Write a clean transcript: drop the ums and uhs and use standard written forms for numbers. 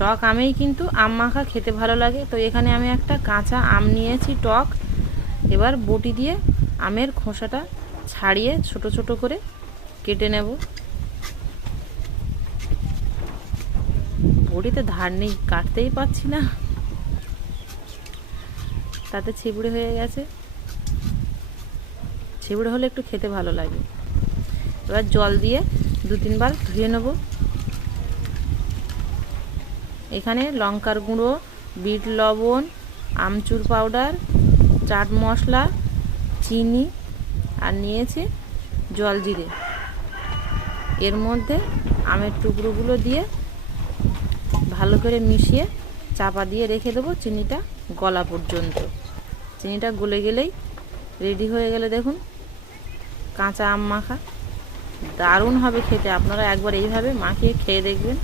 টক আমেই কিন্তু আম মাখা খেতে ভালো লাগে। তো এখানে আমি একটা কাঁচা আম নিয়েছি টক। এবার বটি দিয়ে আমের খোসাটা ছাড়িয়ে ছোট ছোট করে কেটে নেব। বটিতে ধার নেই, কাটতেই পারছি না, তাতে ছিবড়ে হয়ে গেছে। ছিবড়ে হলে একটু খেতে ভালো লাগে। এবার জল দিয়ে 2-3 বার ধুয়ে নেব। এখানে লঙ্কার গুঁড়ো, বিট লবণ, আমচুর পাউডার, চাট মশলা, চিনি আর নিয়েছি জলজিরে। এর মধ্যে আমের টুকরোগুলো দিয়ে ভালো করে মিশিয়ে চাপা দিয়ে রেখে দেবো চিনিটা গলা পর্যন্ত। চিনিটা গলে গেলেই রেডি হয়ে গেলে দেখুন কাঁচা আম মাখা। দারুণ হবে খেতে, আপনারা একবার এইভাবে মাখিয়ে খেয়ে দেখবেন।